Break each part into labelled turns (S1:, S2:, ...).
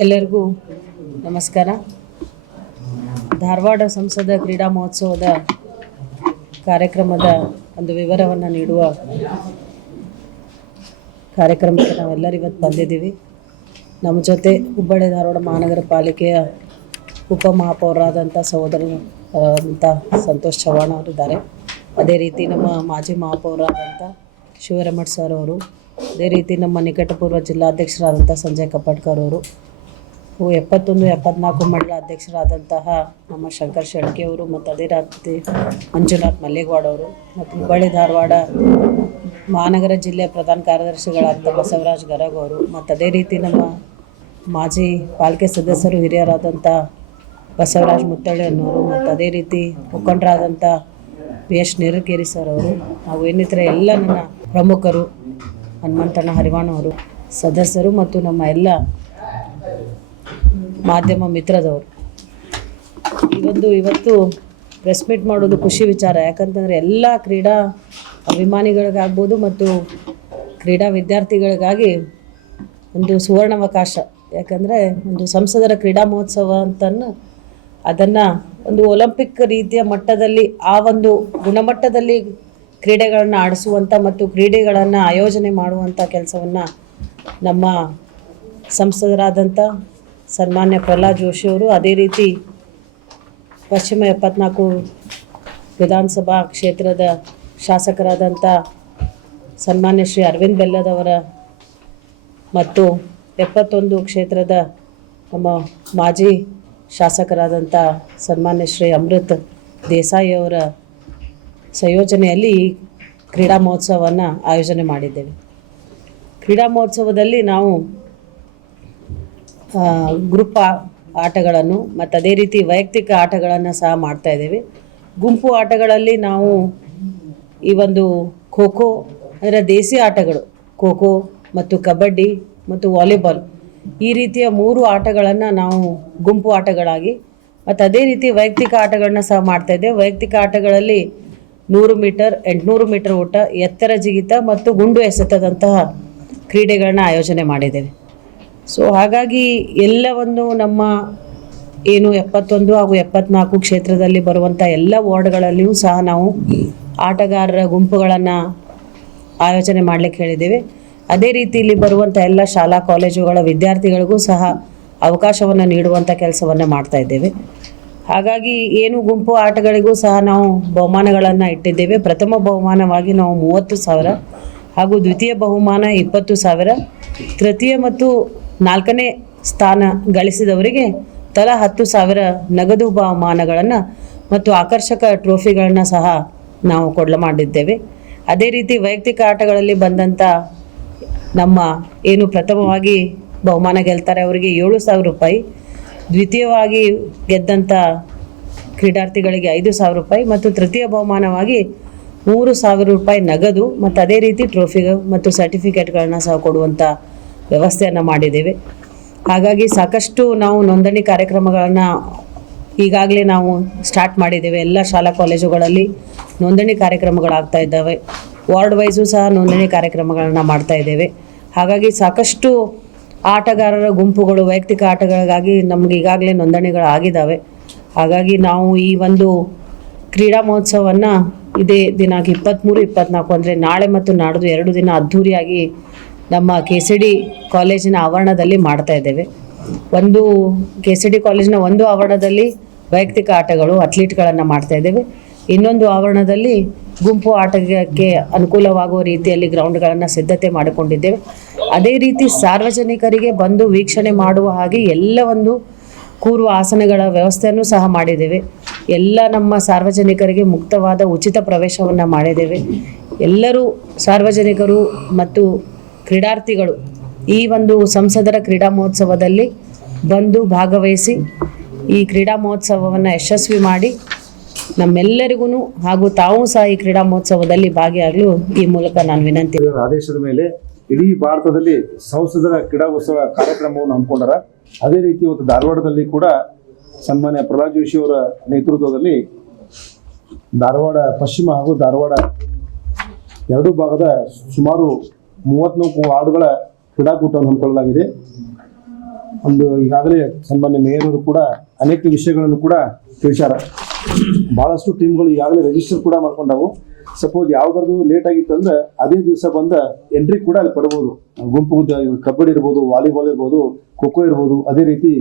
S1: ಎಲ್ಲರಿಗೂ ನಮಸ್ಕಾರ. ಧಾರವಾಡ ಸಂಸದ ಕ್ರೀಡಾ ಮಹೋತ್ಸವದ ಕಾರ್ಯಕ್ರಮದ ಒಂದು ವಿವರವನ್ನು ನೀಡುವ ಕಾರ್ಯಕ್ರಮಕ್ಕೆ ನಾವೆಲ್ಲರೂ ಇವತ್ತು ಬಂದಿದ್ದೀವಿ. ನಮ್ಮ ಜೊತೆ ಹುಬ್ಬಳ್ಳಿ ಧಾರವಾಡ ಮಹಾನಗರ ಪಾಲಿಕೆಯ ಉಪಮಹಾಪೌರಾದಂಥ ಸಹೋದರ ಆ, ಅಂತ ಸಂತೋಷ್ ಚವ್ಹಾಣ್ ಅವರಿದ್ದಾರೆ. ಅದೇ ರೀತಿ ನಮ್ಮ ಮಾಜಿ ಮಹಾಪೌರಾದಂಥ ಶಿವರಮಠ್ ಸರ್ ಅವರು ಅದೇ ರೀತಿ ನಮ್ಮ ನಿಕಟಪೂರ್ವ ಜಿಲ್ಲಾಧ್ಯಕ್ಷರಾದಂಥ ಸಂಜಯ್ ಕಪ್ಪಟ್ಕರ್ ಅವರು ಇವು ಎಪ್ಪತ್ತೊಂದು, ಎಪ್ಪತ್ನಾಲ್ಕು ಮಂಡಲ ಅಧ್ಯಕ್ಷರಾದಂತಹ ನಮ್ಮ ಶಂಕರ್ ಶೆಡ್ಕೆ ಅವರು ಮತ್ತು ಅದೇ ರಾತ್ರಿ ಮಂಜುನಾಥ್ ಮಲ್ಲೇಗೌಡ ಅವರು ಮತ್ತು ಹುಬ್ಬಳ್ಳಿ ಧಾರವಾಡ ಮಹಾನಗರ ಜಿಲ್ಲೆಯ ಪ್ರಧಾನ ಕಾರ್ಯದರ್ಶಿಗಳಾದ ಬಸವರಾಜ್ ಗರಗ್ ಅವರು ಮತ್ತು ಅದೇ ರೀತಿ ನಮ್ಮ ಮಾಜಿ ಪಾಲಿಕೆ ಸದಸ್ಯರು, ಹಿರಿಯರಾದಂಥ ಬಸವರಾಜ್ ಮುತ್ತಳ್ಳಿ ಅನ್ನೋರು ಮತ್ತು ಅದೇ ರೀತಿ ಮುಖಂಡರಾದಂಥ ವಿ ಎಸ್ ನೀರಕೇರಿ ಸರ್ ಅವರು ನಾವು ಇನ್ನಿತರ ಎಲ್ಲ ನನ್ನ ಪ್ರಮುಖರು ಹನುಮಂತಣ್ಣ ಹರಿವಾಣ ಅವರು, ಸದಸ್ಯರು ಮತ್ತು ನಮ್ಮ ಎಲ್ಲ ಮಾಧ್ಯಮ ಮಿತ್ರದವರು. ಇವತ್ತು ಇವತ್ತು ಪ್ರೆಸ್ ಮೀಟ್ ಮಾಡೋದು ಖುಷಿ ವಿಚಾರ. ಯಾಕಂತಂದರೆ ಎಲ್ಲ ಕ್ರೀಡಾ ಅಭಿಮಾನಿಗಳಿಗಾಗ್ಬೋದು ಮತ್ತು ಕ್ರೀಡಾ ವಿದ್ಯಾರ್ಥಿಗಳಿಗಾಗಿ ಒಂದು ಸುವರ್ಣಾವಕಾಶ. ಯಾಕಂದರೆ ಒಂದು ಸಂಸದರ ಕ್ರೀಡಾ ಮಹೋತ್ಸವ ಅಂತನ್ನು ಅದನ್ನು ಒಂದು ಒಲಿಂಪಿಕ್ ರೀತಿಯ ಮಟ್ಟದಲ್ಲಿ ಆ ಒಂದು ಗುಣಮಟ್ಟದಲ್ಲಿ ಕ್ರೀಡೆಗಳನ್ನು ಆಡಿಸುವಂಥ ಮತ್ತು ಕ್ರೀಡೆಗಳನ್ನು ಆಯೋಜನೆ ಮಾಡುವಂಥ ಕೆಲಸವನ್ನು ನಮ್ಮ ಸಂಸದರಾದಂಥ ಸನ್ಮಾನ್ಯ ಪ್ರಹ್ಲಾದ್ ಜೋಶಿ ಅವರು ಅದೇ ರೀತಿ ಪಶ್ಚಿಮ ಎಪ್ಪತ್ನಾಲ್ಕು ವಿಧಾನಸಭಾ ಕ್ಷೇತ್ರದ ಶಾಸಕರಾದಂಥ ಸನ್ಮಾನ್ಯ ಶ್ರೀ ಅರವಿಂದ್ ಬೆಲ್ಲದವರ ಮತ್ತು ಎಪ್ಪತ್ತೊಂದು ಕ್ಷೇತ್ರದ ನಮ್ಮ ಮಾಜಿ ಶಾಸಕರಾದಂಥ ಸನ್ಮಾನ್ಯ ಶ್ರೀ ಅಮೃತ್ ದೇಸಾಯಿ ಅವರ ಸಂಯೋಜನೆಯಲ್ಲಿ ಈ ಕ್ರೀಡಾ ಮಹೋತ್ಸವವನ್ನು ಆಯೋಜನೆ ಮಾಡಿದ್ದೇವೆ. ಕ್ರೀಡಾ ಮಹೋತ್ಸವದಲ್ಲಿ ನಾವು ಗ್ರೂಪ್ ಆಟಗಳನ್ನು ಮತ್ತು ಅದೇ ರೀತಿ ವೈಯಕ್ತಿಕ ಆಟಗಳನ್ನು ಸಹ ಮಾಡ್ತಾ ಇದ್ದೇವೆ. ಗುಂಪು ಆಟಗಳಲ್ಲಿ ನಾವು ಈ ಒಂದು ಖೋ ಖೋ, ಅಂದರೆ ದೇಸಿ ಆಟಗಳು, ಖೋ ಮತ್ತು ಕಬಡ್ಡಿ ಮತ್ತು ವಾಲಿಬಾಲ್ ಈ ರೀತಿಯ ಮೂರು ಆಟಗಳನ್ನು ನಾವು ಗುಂಪು ಆಟಗಳಾಗಿ ಮತ್ತು ಅದೇ ರೀತಿ ವೈಯಕ್ತಿಕ ಆಟಗಳನ್ನ ಸಹ ಮಾಡ್ತಾ ಇದ್ದೇವೆ. ವೈಯಕ್ತಿಕ ಆಟಗಳಲ್ಲಿ ನೂರು ಮೀಟರ್, ಎಂಟುನೂರು ಮೀಟರ್ ಓಟ ಎತ್ತರ ಜಿಗಿತ ಮತ್ತು ಗುಂಡು ಎಸೆತದಂತಹ ಕ್ರೀಡೆಗಳನ್ನ ಆಯೋಜನೆ ಮಾಡಿದ್ದೇವೆ. ಸೊ ಹಾಗಾಗಿ ಎಲ್ಲವನ್ನು ನಮ್ಮ ಏನು ಎಪ್ಪತ್ತೊಂದು ಹಾಗೂ ಎಪ್ಪತ್ನಾಲ್ಕು ಕ್ಷೇತ್ರದಲ್ಲಿ ಬರುವಂಥ ಎಲ್ಲ ವಾರ್ಡ್ಗಳಲ್ಲಿಯೂ ಸಹ ನಾವು ಆಟಗಾರರ ಗುಂಪುಗಳನ್ನು ಆಯೋಜನೆ ಮಾಡಲಿಕ್ಕೆ ಹೇಳಿದ್ದೇವೆ. ಅದೇ ರೀತಿ ಇಲ್ಲಿ ಬರುವಂಥ ಎಲ್ಲ ಶಾಲಾ ಕಾಲೇಜುಗಳ ವಿದ್ಯಾರ್ಥಿಗಳಿಗೂ ಸಹ ಅವಕಾಶವನ್ನು ನೀಡುವಂಥ ಕೆಲಸವನ್ನು ಮಾಡ್ತಾ ಇದ್ದೇವೆ. ಹಾಗಾಗಿ ಏನು ಗುಂಪು ಆಟಗಳಿಗೂ ಸಹ ನಾವು ಬಹುಮಾನಗಳನ್ನು ಇಟ್ಟಿದ್ದೇವೆ. ಪ್ರಥಮ ಬಹುಮಾನವಾಗಿ ನಾವು ಮೂವತ್ತು ಸಾವಿರ ಹಾಗೂ ದ್ವಿತೀಯ ಬಹುಮಾನ ಇಪ್ಪತ್ತು ಸಾವಿರ, ತೃತೀಯ ಮತ್ತು ನಾಲ್ಕನೇ ಸ್ಥಾನ ಗಳಿಸಿದವರಿಗೆ ತಲಾ ಹತ್ತು ಸಾವಿರ ನಗದು ಬಹುಮಾನಗಳನ್ನು ಮತ್ತು ಆಕರ್ಷಕ ಟ್ರೋಫಿಗಳನ್ನು ಸಹ ನಾವು ಕೊಡಲು ಮಾಡಿದ್ದೇವೆ. ಅದೇ ರೀತಿ ವೈಯಕ್ತಿಕ ಆಟಗಳಲ್ಲಿ ಬಂದಂಥ ನಮ್ಮ ಏನು ಪ್ರಥಮವಾಗಿ ಬಹುಮಾನ ಗೆಲ್ತಾರೆ ಅವರಿಗೆ ಏಳು ಸಾವಿರ ರೂಪಾಯಿ, ದ್ವಿತೀಯವಾಗಿ ಗೆದ್ದಂಥ ಕ್ರೀಡಾರ್ಥಿಗಳಿಗೆ ಐದು ಸಾವಿರ ರೂಪಾಯಿ ಮತ್ತು ತೃತೀಯ ಬಹುಮಾನವಾಗಿ ಮೂರು ಸಾವಿರ ರೂಪಾಯಿ ನಗದು ಮತ್ತು ಅದೇ ರೀತಿ ಟ್ರೋಫಿಗಳು ಮತ್ತು ಸರ್ಟಿಫಿಕೇಟ್ಗಳನ್ನ ಸಹ ಕೊಡುವಂಥ ವ್ಯವಸ್ಥೆಯನ್ನು ಮಾಡಿದ್ದೇವೆ. ಹಾಗಾಗಿ ಸಾಕಷ್ಟು ನಾವು ನೋಂದಣಿ ಕಾರ್ಯಕ್ರಮಗಳನ್ನು ಈಗಾಗಲೇ ನಾವು ಸ್ಟಾರ್ಟ್ ಮಾಡಿದ್ದೇವೆ. ಎಲ್ಲ ಶಾಲಾ ಕಾಲೇಜುಗಳಲ್ಲಿ ನೋಂದಣಿ ಕಾರ್ಯಕ್ರಮಗಳಾಗ್ತಾ ಇದ್ದಾವೆ. ವಾರ್ಡ್ ವೈಸು ಸಹ ನೋಂದಣಿ ಕಾರ್ಯಕ್ರಮಗಳನ್ನು ಮಾಡ್ತಾ ಇದ್ದೇವೆ. ಹಾಗಾಗಿ ಸಾಕಷ್ಟು ಆಟಗಾರರ ಗುಂಪುಗಳು, ವೈಯಕ್ತಿಕ ಆಟಗಳಿಗಾಗಿ ನಮ್ಗೆ ಈಗಾಗಲೇ ನೋಂದಣಿಗಳು ಆಗಿದ್ದಾವೆ. ಹಾಗಾಗಿ ನಾವು ಈ ಒಂದು ಕ್ರೀಡಾ ಮಹೋತ್ಸವವನ್ನು ಇದೇ ದಿನಾಂಕ ಇಪ್ಪತ್ತ್ಮೂರು ಇಪ್ಪತ್ತ್ನಾಲ್ಕು ಅಂದರೆ ನಾಳೆ ಮತ್ತು ನಾಡ್ದು ಎರಡು ದಿನ ಅದ್ಧೂರಿಯಾಗಿ ನಮ್ಮ ಕೆ ಸಿ ಡಿ ಕಾಲೇಜಿನ ಆವರಣದಲ್ಲಿ ಮಾಡ್ತಾ ಇದ್ದೇವೆ. ಒಂದು ಕೆ ಸಿ ಡಿ ಕಾಲೇಜಿನ ಒಂದು ಆವರಣದಲ್ಲಿ ವೈಯಕ್ತಿಕ ಆಟಗಳು, ಅಥ್ಲೀಟ್ಗಳನ್ನು ಮಾಡ್ತಾ ಇದ್ದೇವೆ. ಇನ್ನೊಂದು ಆವರಣದಲ್ಲಿ ಗುಂಪು ಆಟಕ್ಕೆ ಅನುಕೂಲವಾಗುವ ರೀತಿಯಲ್ಲಿ ಗ್ರೌಂಡ್ಗಳನ್ನು ಸಿದ್ಧತೆ ಮಾಡಿಕೊಂಡಿದ್ದೇವೆ. ಅದೇ ರೀತಿ ಸಾರ್ವಜನಿಕರಿಗೆ ಬಂದು ವೀಕ್ಷಣೆ ಮಾಡುವ ಹಾಗೆ ಎಲ್ಲ ಒಂದು ಕೂರುವ ಆಸನಗಳ ವ್ಯವಸ್ಥೆಯನ್ನು ಸಹ ಮಾಡಿದ್ದೇವೆ. ಎಲ್ಲ ನಮ್ಮ ಸಾರ್ವಜನಿಕರಿಗೆ ಮುಕ್ತವಾದ ಉಚಿತ ಪ್ರವೇಶವನ್ನು ಮಾಡಿದ್ದೇವೆ. ಎಲ್ಲರೂ ಸಾರ್ವಜನಿಕರು ಮತ್ತು ಕ್ರೀಡಾರ್ಥಿಗಳು ಈ ಒಂದು ಸಂಸದರ ಕ್ರೀಡಾ ಮಹೋತ್ಸವದಲ್ಲಿ ಬಂದು ಭಾಗವಹಿಸಿ ಈ ಕ್ರೀಡಾ ಮಹೋತ್ಸವವನ್ನು ಯಶಸ್ವಿ ಮಾಡಿ ನಮ್ಮೆಲ್ಲರಿಗೂ ಹಾಗೂ ತಾವೂ ಸಹ ಈ ಕ್ರೀಡಾ ಮಹೋತ್ಸವದಲ್ಲಿ ಭಾಗಿಯಾಗಲು ಈ ಮೂಲಕ ನಾನು ವಿನಂತಿ
S2: ಆದೇಶದ ಮೇಲೆ ಇಡೀ ಭಾರತದಲ್ಲಿ ಸಂಸದರ ಕ್ರೀಡಾ ಉತ್ಸವ ಕಾರ್ಯಕ್ರಮವನ್ನು ಹಮ್ಮಿಕೊಂಡಾರ, ಅದೇ ರೀತಿ ಇವತ್ತು ಧಾರವಾಡದಲ್ಲಿ ಕೂಡ ಸನ್ಮಾನ್ಯ ಪ್ರಹ್ಲಾದ್ ಜೋಶಿ ಅವರ ನೇತೃತ್ವದಲ್ಲಿ ಧಾರವಾಡ ಪಶ್ಚಿಮ ಹಾಗೂ ಧಾರವಾಡ ಎರಡೂ ಭಾಗದ ಸುಮಾರು ಮೂವತ್ತ್ನಾಲ್ಕು ವಾರ್ಡ್ಗಳ ಕ್ರೀಡಾಕೂಟವನ್ನು ಹಮ್ಮಿಕೊಳ್ಳಲಾಗಿದೆ. ಒಂದು ಈಗಾಗಲೇ ಸನ್ಮಾನ್ಯ ಮೇಯರ್ ಅವರು ಕೂಡ ಅನೇಕ ವಿಷಯಗಳನ್ನು ಕೂಡ ತಿಳಿಸ್ಯಾರ. ಬಹಳಷ್ಟು ಟೀಮ್ಗಳು ಈಗಾಗಲೇ ರಿಜಿಸ್ಟರ್ ಕೂಡ ಮಾಡ್ಕೊಂಡವು. ಸಪೋಸ್ ಯಾವ್ದಾದ್ರು ಲೇಟ್ ಆಗಿತ್ತು ಅಂದ್ರೆ ಅದೇ ದಿವಸ ಬಂದ ಎಂಟ್ರಿ ಕೂಡ ಅಲ್ಲಿ ಪಡ್ಬೋದು ಗುಂಪು ಕಬಡ್ಡಿ ಇರ್ಬೋದು, ವಾಲಿಬಾಲ್ ಇರ್ಬೋದು ಖೋ ಖೋ ಇರ್ಬೋದು, ಅದೇ ರೀತಿ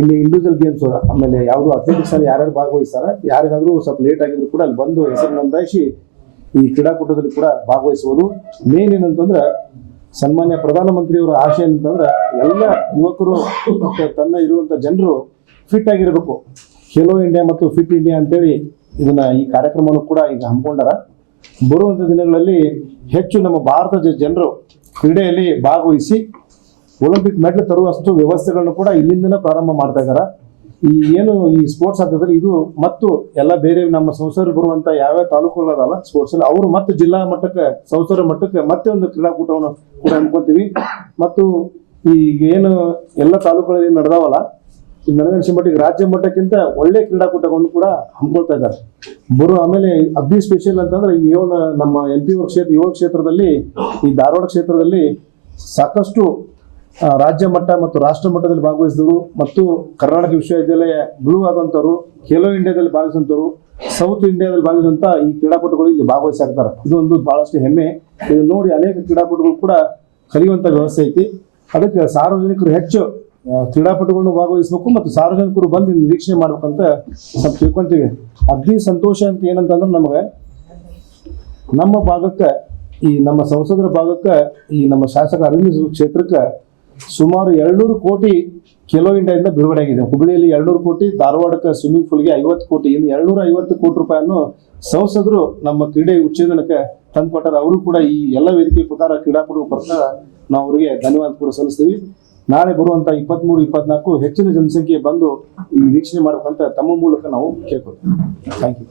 S2: ಇಲ್ಲಿ ಇಂಡಿವಿಜುವಲ್ ಗೇಮ್ಸ್ ಆಮೇಲೆ ಯಾವುದು ಅಥ್ಲೆಟಿಕ್ಸ್ ಅಲ್ಲಿ ಯಾರ್ಯಾರು ಭಾಗವಹಿಸ್ತಾರೆ, ಯಾರಿಗಾದ್ರೂ ಸ್ವಲ್ಪ ಲೇಟ್ ಆಗಿದ್ರು ಕೂಡ ಅಲ್ಲಿ ಬಂದು ಹೆಸರು ನೋಂದಾಯಿಸಿ ಈ ಕ್ರೀಡಾಕೂಟದಲ್ಲಿ ಕೂಡ ಭಾಗವಹಿಸುವುದು ಮೇನ್ ಏನಂತಂದ್ರೆ ಸನ್ಮಾನ್ಯ ಪ್ರಧಾನಮಂತ್ರಿಯವರ ಆಶೆ ಏನಂತಂದ್ರೆ ಎಲ್ಲ ಯುವಕರು ತನ್ನ ಇರುವಂತ ಜನರು ಫಿಟ್ ಆಗಿರಬೇಕು. ಖೇಲೋ ಇಂಡಿಯಾ ಮತ್ತು ಫಿಟ್ ಇಂಡಿಯಾ ಅಂತೇಳಿ ಇದನ್ನ ಈ ಕಾರ್ಯಕ್ರಮವನ್ನು ಕೂಡ ಈಗ ಹಮ್ಮಿಕೊಂಡಾರ. ಬರುವಂತ ದಿನಗಳಲ್ಲಿ ಹೆಚ್ಚು ನಮ್ಮ ಭಾರತದ ಜನರು ಕ್ರೀಡೆಯಲ್ಲಿ ಭಾಗವಹಿಸಿ ಒಲಿಂಪಿಕ್ ಮೆಡಲ್ ತರುವಷ್ಟು ವ್ಯವಸ್ಥೆಗಳನ್ನು ಕೂಡ ಇಲ್ಲಿಂದನೇ ಪ್ರಾರಂಭ ಮಾಡ್ತಾ ಇದ್ದಾರೆ ಈ ಏನು ಈ ಸ್ಪೋರ್ಟ್ಸ್ ಆಗ್ತದ್ರೆ ಇದು ಮತ್ತು ಎಲ್ಲ ಬೇರೆ ನಮ್ಮ ಸಂಸ್ಥೆ ಬರುವಂತ ಯಾವ್ಯಾವ ತಾಲೂಕುಗಳದಲ್ಲ ಸ್ಪೋರ್ಟ್ಸ್ ಅಲ್ಲಿ ಅವರು ಮತ್ತೆ ಜಿಲ್ಲಾ ಮಟ್ಟಕ್ಕೆ ಸಂಸ್ಥೆ ಮಟ್ಟಕ್ಕೆ ಮತ್ತೆ ಒಂದು ಕ್ರೀಡಾಕೂಟವನ್ನು ಕೂಡ ಅನ್ಕೊಂತೀವಿ ಮತ್ತು ಈಗ ಏನು ಎಲ್ಲ ತಾಲೂಕುಗಳಲ್ಲಿ ನಡೆದಾವಲ್ಲ ನನಗನ್ಸಿದ ಮಟ್ಟಿಗೆ ರಾಜ್ಯ ಮಟ್ಟಕ್ಕಿಂತ ಒಳ್ಳೆ ಕ್ರೀಡಾಕೂಟಗಳನ್ನು ಕೂಡ ಹಮ್ಮಿಕೊಳ್ತಾ ಇದ್ದಾರೆ. ಬರೋ ಆಮೇಲೆ ಅಗ್ನಿ ಸ್ಪೆಷಲ್ ಅಂತಂದ್ರೆ ಈ ಏಳು ನಮ್ಮ ಎಂ ಪಿ ಕ್ಷೇತ್ರ ಏಳು ಕ್ಷೇತ್ರದಲ್ಲಿ, ಈ ಧಾರವಾಡ ಕ್ಷೇತ್ರದಲ್ಲಿ ಸಾಕಷ್ಟು ರಾಜ್ಯ ಮಟ್ಟ ಮತ್ತು ರಾಷ್ಟ್ರ ಮಟ್ಟದಲ್ಲಿ ಭಾಗವಹಿಸಿದವರು ಮತ್ತು ಕರ್ನಾಟಕ ವಿಶ್ವವಿದ್ಯಾಲಯ ಬ್ಲೂ ಆದಂಥವ್ರು ಖೇಲೋ ಇಂಡಿಯಾದಲ್ಲಿ ಭಾಗವಹಿಸಿದಂಥವ್ರು ಸೌತ್ ಇಂಡಿಯಾದಲ್ಲಿ ಭಾಗವಹಿಸಿದಂಥ ಈ ಕ್ರೀಡಾಪಟುಗಳು ಇಲ್ಲಿ ಇದು ಒಂದು ಬಹಳಷ್ಟು ಹೆಮ್ಮೆ. ಇದನ್ನು ನೋಡಿ ಅನೇಕ ಕ್ರೀಡಾಪಟುಗಳು ಕೂಡ ಕಲಿಯುವಂಥ ವ್ಯವಸ್ಥೆ ಐತಿ. ಅದಕ್ಕೆ ಸಾರ್ವಜನಿಕರು ಹೆಚ್ಚು ಕ್ರೀಡಾಪಟುಗಳನ್ನು ಭಾಗವಹಿಸಬೇಕು ಮತ್ತು ಸಾರ್ವಜನಿಕರು ಬಂದು ವೀಕ್ಷಣೆ ಮಾಡ್ಬೇಕಂತ ನಾವು ತಿಳ್ಕೊಂತೀವಿ. ಅಗ್ನಿ ಸಂತೋಷ ಅಂತ ಏನಂತಂದ್ರೆ ನಮಗೆ ನಮ್ಮ ಭಾಗಕ್ಕೆ ಈ ನಮ್ಮ ಸಂಸದರ ಭಾಗಕ್ಕೆ ಈ ನಮ್ಮ ಶಾಸಕ ಅರವಿಂದ ಕ್ಷೇತ್ರಕ್ಕೆ ಸುಮಾರು ಎರಡ್ನೂರು ಕೋಟಿ ಕೆಲೋ ಇಂಡಿಯಾದಿಂದ ಬಿಡುಗಡೆ ಆಗಿದೆ. ಹುಬ್ಬಳ್ಳಿಯಲ್ಲಿ ಎರಡ್ನೂರು ಕೋಟಿ, ಧಾರವಾಡಕ್ಕೆ ಸ್ವಿಮ್ಮಿಂಗ್ ಪೂಲ್ಗೆ ಐವತ್ತು ಕೋಟಿ, ಇನ್ನು ಎರಡ್ನೂರ ಐವತ್ತು ಕೋಟಿ ರೂಪಾಯಿಯನ್ನು ಸಂಸದರು ನಮ್ಮ ಕ್ರೀಡೆ ಉಚ್ಚೇದನಕ್ಕೆ ತಂದುಕೊಟ್ಟಾರೆ. ಅವರು ಕೂಡ ಈ ಎಲ್ಲ ವೇದಿಕೆ ಪ್ರಕಾರ ಕ್ರೀಡಾಪಟು ಪ್ರಕಾರ ನಾವು ಅವರಿಗೆ ಧನ್ಯವಾದ ಕೂಡ ಸಲ್ಲಿಸ್ತೀವಿ. ನಾಳೆ ಬರುವಂತ ಇಪ್ಪತ್ಮೂರು, ಇಪ್ಪತ್ನಾಲ್ಕು ಹೆಚ್ಚಿನ ಜನಸಂಖ್ಯೆ ಬಂದು ಈ ವೀಕ್ಷಣೆ ಮಾಡಬೇಕಂತ ತಮ್ಮ ಮೂಲಕ ನಾವು ಕೇಳ್ಕೊಳ್ತೀವಿ. Thank you